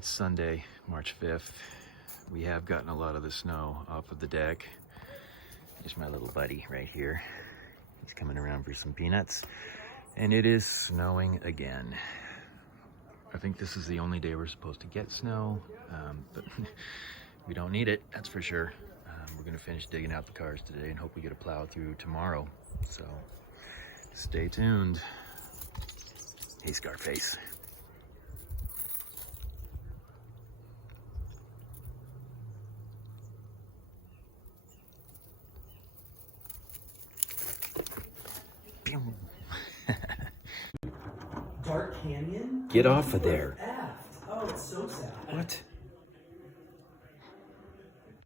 It's Sunday, March 5th. We have gotten a lot of the snow off of the deck. Here's my little buddy right here. He's coming around for some peanuts. And it is snowing again. I think this is the only day we're supposed to get snow, but we don't need it, that's for sure. We're gonna finish digging out the cars today and hope we get a plow through tomorrow. So stay tuned. Hey, Scarface. Dark Canyon? Get off of there. Aft. Oh, it's so sad. What?